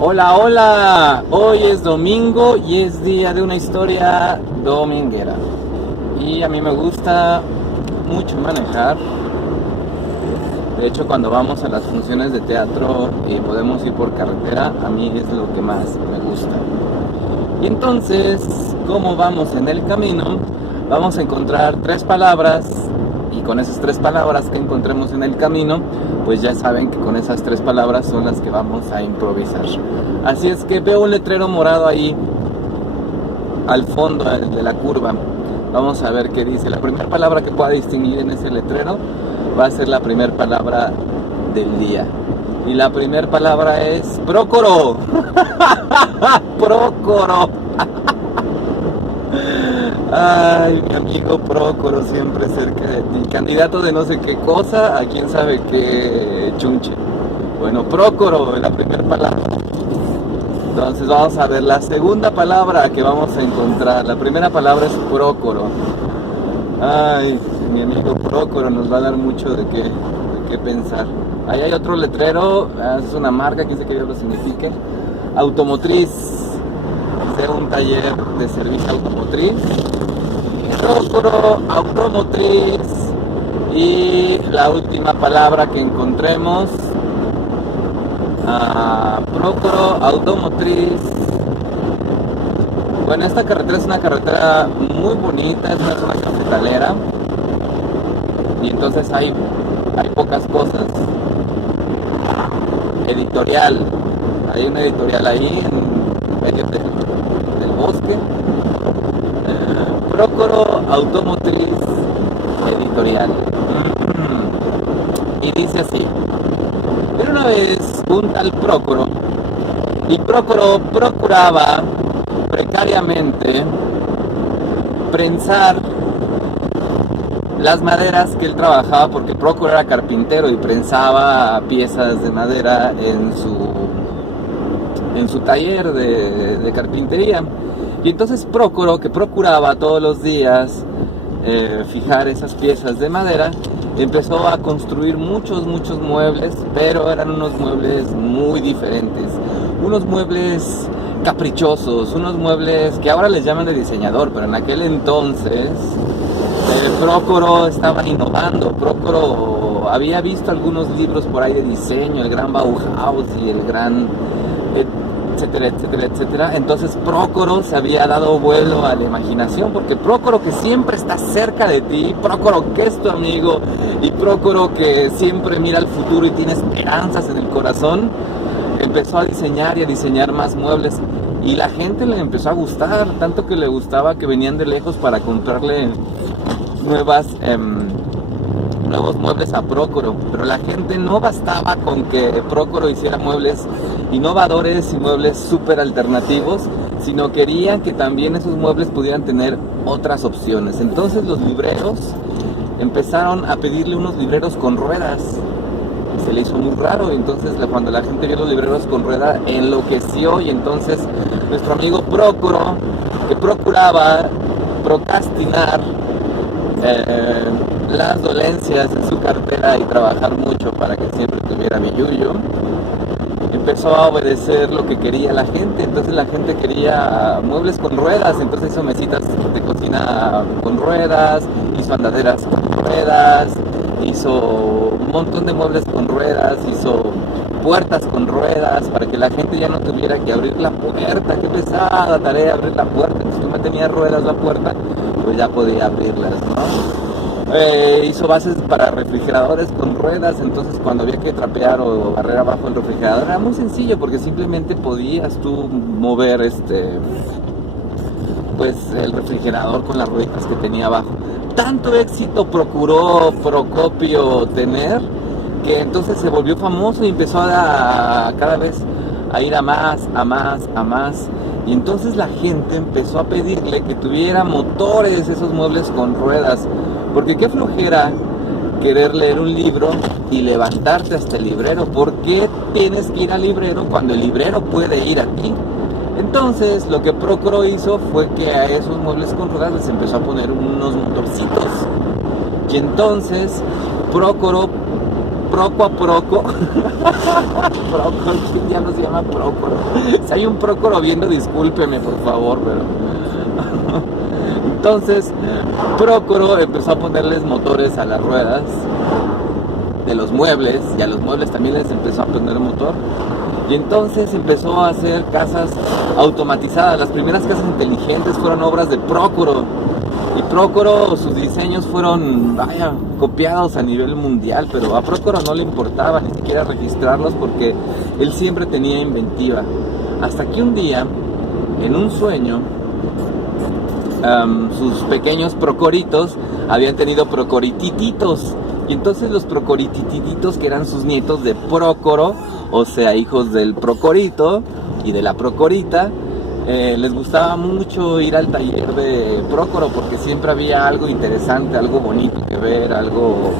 Hola, hola, hoy es domingo y es día de una historia dominguera. Y a mí me gusta mucho manejar. De hecho, cuando vamos a las funciones de teatro y podemos ir por carretera, a mí es lo que más me gusta. Y entonces, como vamos en el camino, vamos a encontrar tres palabras. Y con esas tres palabras que encontremos en el camino, pues ya saben que con esas tres palabras son las que vamos a improvisar. Así es que veo un letrero morado ahí al fondo de la curva. Vamos a ver qué dice. La primera palabra que pueda distinguir en ese letrero va a ser la primera palabra del día. Y la primera palabra es prócoro. Prócoro. Ay, mi amigo Prócoro, siempre cerca de ti. Candidato de no sé qué cosa, a quién sabe qué chunche. Bueno, Prócoro, la primera palabra. Entonces vamos a ver la segunda palabra que vamos a encontrar. La primera palabra es prócoro. Ay, mi amigo Prócoro nos va a dar mucho de qué pensar. Ahí hay otro letrero, es una marca, quién sabe qué lo signifique. Automotriz, de un taller de servicio automotriz. Prócoro, automotriz. Y la última palabra que encontremos, prócoro, automotriz. Bueno, esta carretera es una carretera muy bonita, es una zona cafetalera. Y entonces hay pocas cosas. Editorial. Hay una editorial ahí en medio del bosque. Prócoro, automotriz, editorial. Y dice así: era una vez un tal Prócoro, y Prócoro procuraba precariamente prensar las maderas que él trabajaba, porque Prócoro era carpintero y prensaba piezas de madera en su taller de carpintería. Y entonces Prócoro, que procuraba todos los días fijar esas piezas de madera, empezó a construir muchos muebles, pero eran unos muebles muy diferentes, unos muebles caprichosos, unos muebles que ahora les llaman de diseñador, pero en aquel entonces Prócoro estaba innovando. Prócoro había visto algunos libros por ahí de diseño, el gran Bauhaus y el gran etcétera, etcétera, etcétera. Entonces Prócoro se había dado vuelo a la imaginación, porque Prócoro, que siempre está cerca de ti, Prócoro que es tu amigo, y Prócoro que siempre mira al futuro y tiene esperanzas en el corazón, empezó a diseñar y a diseñar más muebles, y la gente le empezó a gustar, tanto que le gustaba que venían de lejos para comprarle nuevos muebles a Prócoro. Pero la gente no bastaba con que Prócoro hiciera muebles innovadores y muebles súper alternativos, sino querían que también esos muebles pudieran tener otras opciones. Entonces los libreros empezaron a pedirle unos libreros con ruedas. Se le hizo muy raro, y entonces cuando la gente vio los libreros con rueda, enloqueció. Y entonces nuestro amigo Prócoro, que procuraba procrastinar las dolencias en su cartera y trabajar mucho para que siempre tuviera billuyo, empezó a obedecer lo que quería la gente. Entonces la gente quería muebles con ruedas, entonces hizo mesitas de cocina con ruedas, hizo andaderas con ruedas, hizo un montón de muebles con ruedas, hizo puertas con ruedas para que la gente ya no tuviera que abrir la puerta. Qué pesada tarea abrir la puerta. Entonces, como tenía ruedas la puerta, pues ya podía abrirlas, ¿no? Hizo bases para refrigeradores con ruedas. Entonces cuando había que trapear o barrer abajo el refrigerador era muy sencillo, porque simplemente podías tú mover pues el refrigerador con las rueditas que tenía abajo. Tanto éxito procuró Procopio tener, que entonces se volvió famoso y empezó a cada vez a ir a más. Y entonces la gente empezó a pedirle que tuviera motores esos muebles con ruedas, porque qué flojera querer leer un libro y levantarte hasta el librero. ¿Por qué tienes que ir al librero cuando el librero puede ir a ti? Entonces lo que Prócoro hizo fue que a esos muebles con ruedas les empezó a poner unos motorcitos. Y entonces Prócoro Proco a Proco. Prócoro, ¿quién diablos se llama Prócoro? Si hay un Prócoro viendo, discúlpeme por favor, pero... Entonces, Prócoro empezó a ponerles motores a las ruedas de los muebles, y a los muebles también les empezó a poner motor. Y entonces empezó a hacer casas automatizadas. Las primeras casas inteligentes fueron obras de Prócoro. Y Prócoro, sus diseños fueron, vaya, copiados a nivel mundial, pero a Prócoro no le importaba ni siquiera registrarlos porque él siempre tenía inventiva. Hasta que un día, en un sueño, sus pequeños procoritos habían tenido procoritititos. Y entonces los procoritititos, que eran sus nietos de Prócoro, o sea, hijos del procorito y de la procorita, les gustaba mucho ir al taller de Prócoro porque siempre había algo interesante, algo bonito que ver, algo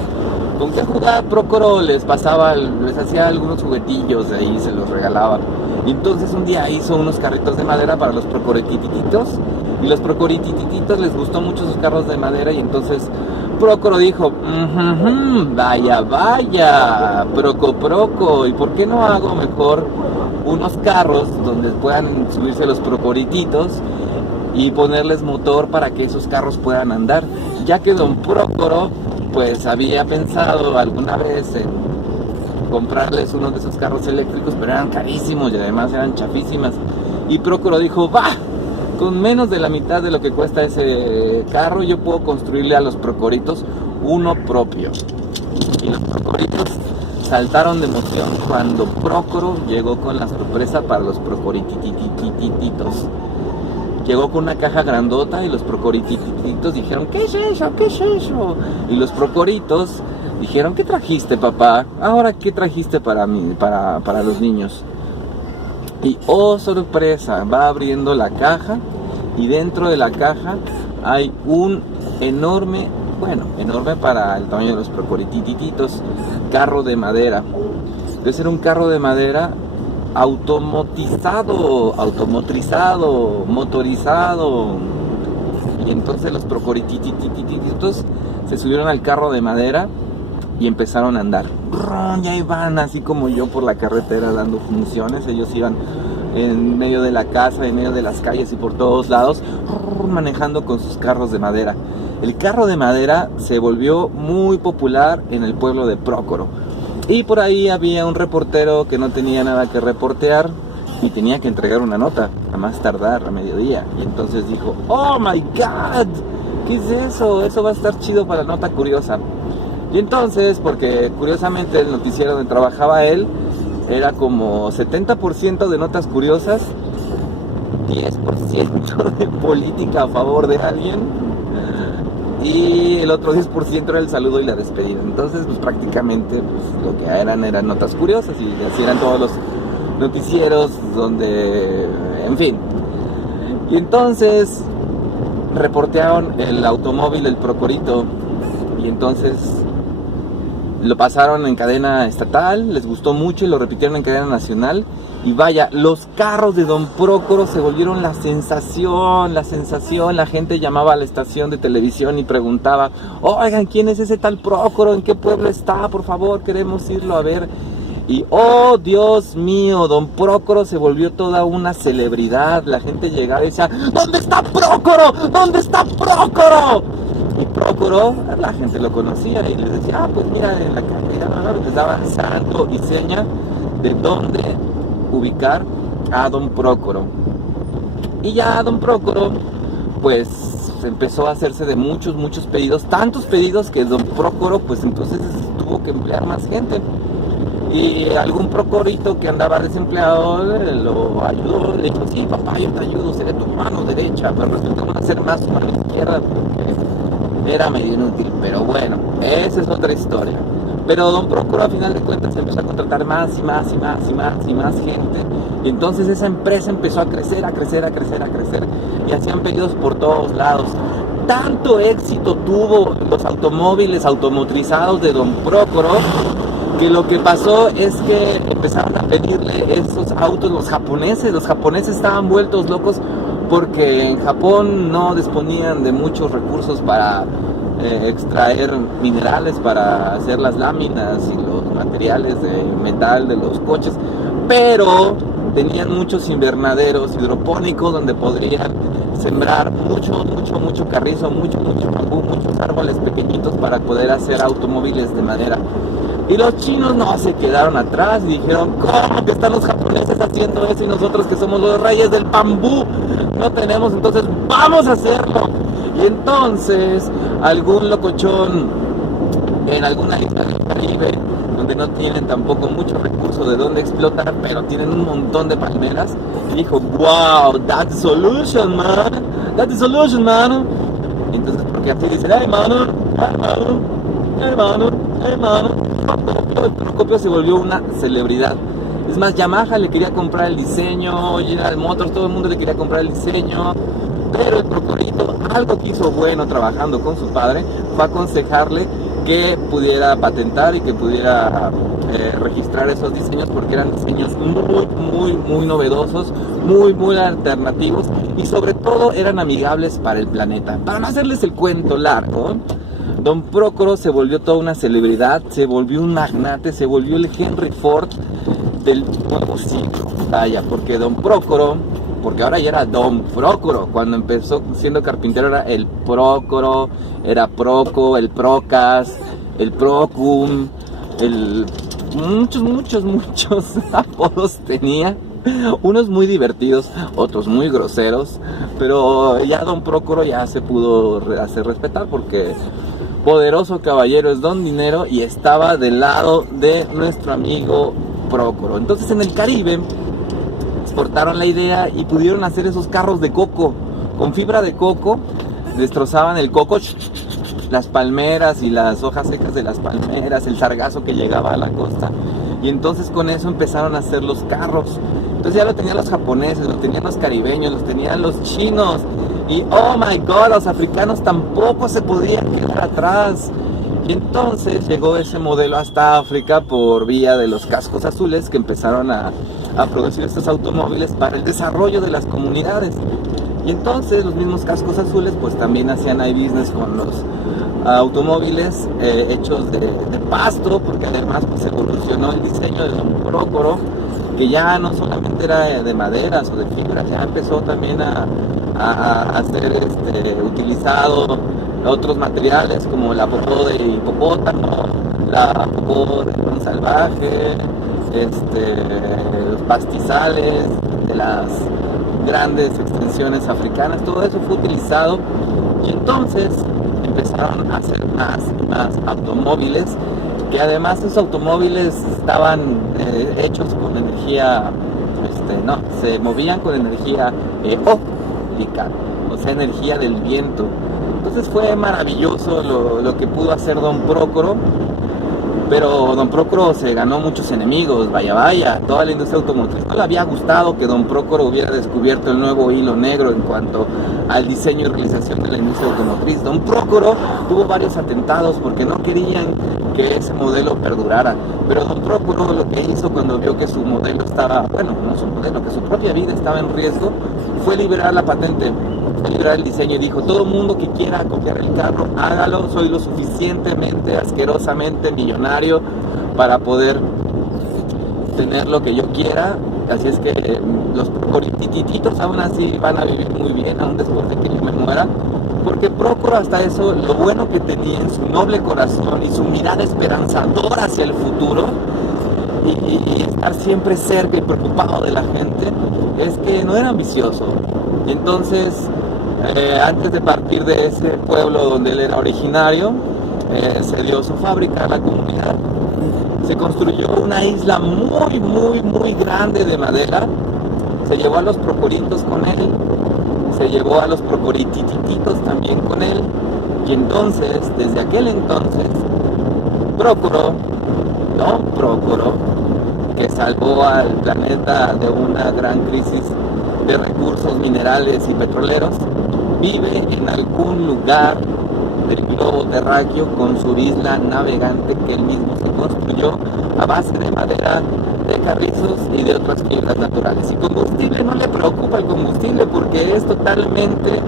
con que jugar. Prócoro les pasaba, les hacía algunos juguetillos de ahí, se los regalaba. Y entonces un día hizo unos carritos de madera para los procoritititos, y los procoritititos les gustó mucho sus carros de madera, y entonces Prócoro dijo, vaya, vaya, Proco, ¿y por qué no hago mejor unos carros donde puedan subirse los procorititos y ponerles motor para que esos carros puedan andar? Ya que don Prócoro pues había pensado alguna vez en comprarles uno de esos carros eléctricos, pero eran carísimos y además eran chafísimas. Y Prócoro dijo, va, con menos de la mitad de lo que cuesta ese carro, yo puedo construirle a los procoritos uno propio. Y los procoritos saltaron de emoción cuando Prócoro llegó con la sorpresa para los procoritititos. Llegó con una caja grandota y los procoritititos dijeron, ¿qué es eso? ¿Qué es eso? Y los procoritos dijeron, ¿qué trajiste, papá? Ahora, ¿qué trajiste para mí, para los niños? Y oh sorpresa, va abriendo la caja y dentro de la caja hay un enorme, bueno, enorme para el tamaño de los procoritititos, carro de madera. Debe ser un carro de madera automotrizado, motorizado. Y entonces los procoritititos se subieron al carro de madera y empezaron a andar. Ya iban así como yo por la carretera dando funciones. Ellos iban en medio de la casa, en medio de las calles y por todos lados, manejando con sus carros de madera. El carro de madera se volvió muy popular en el pueblo de Prócoro. Y por ahí había un reportero que no tenía nada que reportear y tenía que entregar una nota, a más tardar, a mediodía. Y entonces dijo, ¡oh my God! ¿Qué es eso? Eso va a estar chido para la nota curiosa. Y entonces, porque curiosamente el noticiero donde trabajaba él era como 70% de notas curiosas, 10% de política a favor de alguien, y el otro 10% era el saludo y la despedida. Entonces, pues prácticamente pues, lo que eran notas curiosas, y así eran todos los noticieros donde, en fin. Y entonces reportearon el automóvil del Procorito, y entonces lo pasaron en cadena estatal, les gustó mucho y lo repitieron en cadena nacional. Y vaya, los carros de don Prócoro se volvieron la sensación. La gente llamaba a la estación de televisión y preguntaba, oigan, ¿quién es ese tal Prócoro? ¿En qué pueblo está? Por favor, queremos irlo a ver. Y oh Dios mío, don Prócoro se volvió toda una celebridad. La gente llegaba y decía, ¿dónde está Prócoro? ¿Dónde está Prócoro? Y Prócoro, la gente lo conocía y les decía, pues mira, en la calle, les daban santo y seña de dónde ubicar a don Prócoro. Y ya don Prócoro pues empezó a hacerse de muchos pedidos, tantos pedidos que don Prócoro pues entonces tuvo que emplear más gente. Y algún procorito que andaba desempleado lo ayudó, le dijo, sí papá, yo te ayudo, seré tu mano derecha, pero resultó ser más su mano izquierda porque era medio inútil. Pero bueno, esa es otra historia. Pero don Prócoro a final de cuentas empezó a contratar más gente, y entonces esa empresa empezó a crecer, y hacían pedidos por todos lados. Tanto éxito tuvo los automóviles automotrizados de don Prócoro, que lo que pasó es que empezaron a pedirle esos autos los japoneses estaban vueltos locos porque en Japón no disponían de muchos recursos para extraer minerales para hacer las láminas y los materiales de metal de los coches, pero tenían muchos invernaderos hidropónicos donde podrían sembrar mucho carrizo, mucho bambú, muchos árboles pequeñitos para poder hacer automóviles de madera. Y los chinos no se quedaron atrás y dijeron, ¿cómo que están los japoneses haciendo eso y nosotros que somos los reyes del bambú no tenemos? Entonces vamos a hacerlo. Y entonces algún locochón en alguna isla del Caribe, donde no tienen tampoco mucho recurso de dónde explotar, pero tienen un montón de palmeras, dijo, wow, that's the solution, man, that's the solution, man. Entonces, porque así dicen, hey, mano, el Procopio se volvió una celebridad. Es más, Yamaha le quería comprar el diseño, General Motors, todo el mundo le quería comprar el diseño, pero el Procorito, algo que hizo bueno trabajando con su padre, fue aconsejarle que pudiera patentar y que pudiera registrar esos diseños, porque eran diseños muy novedosos, muy alternativos, y sobre todo eran amigables para el planeta. Para no hacerles el cuento largo, Don Prócoro se volvió toda una celebridad, se volvió un magnate, se volvió el Henry Ford del nuevo siglo. Vaya, porque Don Prócoro, porque ahora ya era Don Prócoro, cuando empezó siendo carpintero era el Prócoro, era Proco, el Procas, el Procum, muchos apodos tenía, unos muy divertidos, otros muy groseros, pero ya Don Prócoro ya se pudo hacer respetar porque poderoso caballero es Don Dinero y estaba del lado de nuestro amigo Prócoro. Entonces en el Caribe exportaron la idea y pudieron hacer esos carros de coco, con fibra de coco, destrozaban el coco, las palmeras y las hojas secas de las palmeras, el sargazo que llegaba a la costa, y entonces con eso empezaron a hacer los carros. Entonces ya lo tenían los japoneses, lo tenían los caribeños, los tenían los chinos, y oh my god, los africanos tampoco se podían quedar atrás. Y entonces llegó ese modelo hasta África por vía de los cascos azules, que empezaron a producir estos automóviles para el desarrollo de las comunidades. Y entonces los mismos cascos azules pues también hacían business con los automóviles hechos de pasto, porque además pues evolucionó el diseño de Don Prócoro, que ya no solamente era de maderas o de fibras, ya empezó también a ser utilizado otros materiales como la popó de hipopótamo, la popó de león salvaje, los pastizales de las grandes extensiones africanas. Todo eso fue utilizado y entonces empezaron a hacer más automóviles, que además esos automóviles estaban hechos con energía, se movían con energía eólica, o sea, energía del viento. Entonces fue maravilloso lo que pudo hacer Don Prócoro, pero Don Prócoro se ganó muchos enemigos, vaya, toda la industria automotriz no le había gustado que Don Prócoro hubiera descubierto el nuevo hilo negro en cuanto al diseño y realización de la industria automotriz. Don Prócoro tuvo varios atentados porque no querían que ese modelo perdurara, pero Don Prócoro lo que hizo cuando vio que su modelo estaba, no su modelo, que su propia vida estaba en riesgo, fue liberar la patente, liberar el diseño, y dijo: todo mundo que quiera copiar el carro, hágalo, soy lo suficientemente asquerosamente millonario para poder tener lo que yo quiera. Así es que los procoritititos aún así van a vivir muy bien, aún después de que yo me muera, porque Prócoro hasta eso, lo bueno que tenía en su noble corazón y su mirada esperanzadora hacia el futuro, y estar siempre cerca y preocupado de la gente, es que no era ambicioso. Y entonces antes de partir de ese pueblo donde él era originario, se dio su fábrica a la comunidad, se construyó una isla muy grande de madera, se llevó a los procoritos con él, se llevó a los procoritititos también con él, y entonces, desde aquel entonces, Prócoro, Don Prócoro, que salvó al planeta de una gran crisis de recursos minerales y petroleros, vive en algún lugar del globo terráqueo con su isla navegante que él mismo se construyó a base de madera, de carrizos y de otras fibras naturales. Y combustible, no le preocupa el combustible porque es totalmente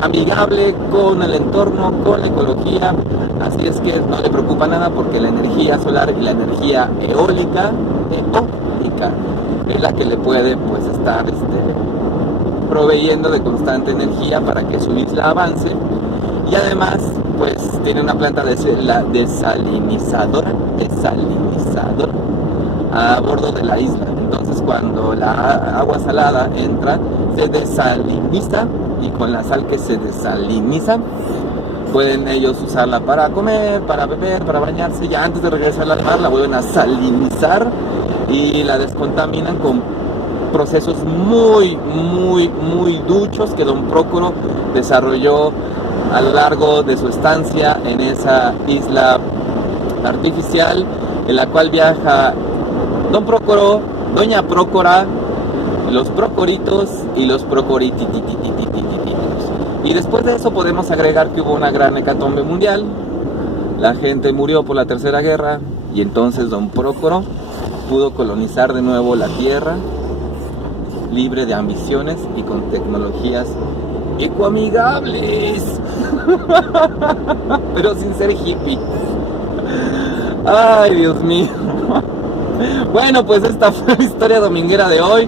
amigable con el entorno, con la ecología, así es que no le preocupa nada porque la energía solar y la energía eólica es la que le puede pues estar proveyendo de constante energía para que su isla avance, y además pues tiene una planta desalinizadora a bordo de la isla. Entonces cuando la agua salada entra, se desaliniza, y con la sal que se desaliniza pueden ellos usarla para comer, para beber, para bañarse. Ya antes de regresar al mar la vuelven a salinizar y la descontaminan con procesos muy duchos que don Prócoro desarrolló a lo largo de su estancia en esa isla artificial, en la cual viaja don Prócoro, doña Prócora, los procoritos y los procoritititititititos. Y después de eso podemos agregar que hubo una gran hecatombe mundial, la gente murió por la Tercera Guerra, y entonces don Prócoro pudo colonizar de nuevo la Tierra, libre de ambiciones y con tecnologías ecoamigables, pero sin ser hippie. Ay, Dios mío. Bueno, pues esta fue la historia dominguera de hoy.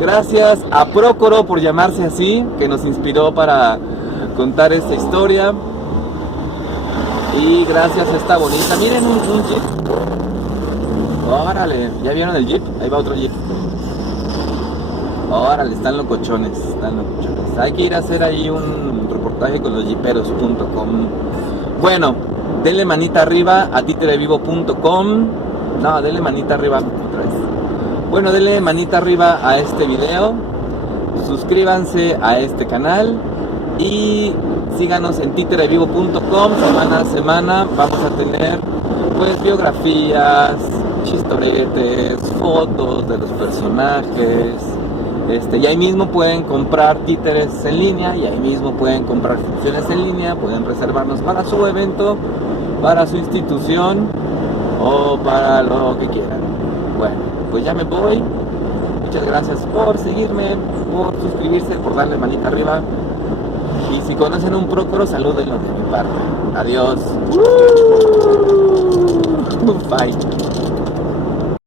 Gracias a Prócoro por llamarse así, que nos inspiró para contar esta historia. Y gracias a esta bonita, miren un jeep. Órale, ¿ya vieron el jeep? Ahí va otro jeep. Órale, están locochones. Hay que ir a hacer ahí un reportaje con los jeeperos.com. Bueno, denle manita arriba a titerevivo.com. No, denle manita arriba otra vez. Bueno, denle manita arriba a este video. Suscríbanse a este canal. Y síganos en titerevivo.com. Semana a semana vamos a tener pues biografías, chistoretes, fotos de los personajes. Y ahí mismo pueden comprar títeres en línea, y ahí mismo pueden comprar funciones en línea, pueden reservarnos para su evento, para su institución o para lo que quieran. Bueno, pues ya me voy. Muchas gracias por seguirme, por suscribirse, por darle manita arriba. Y si conocen un Prócoro, salúdenlo de mi parte. Adiós. Bye.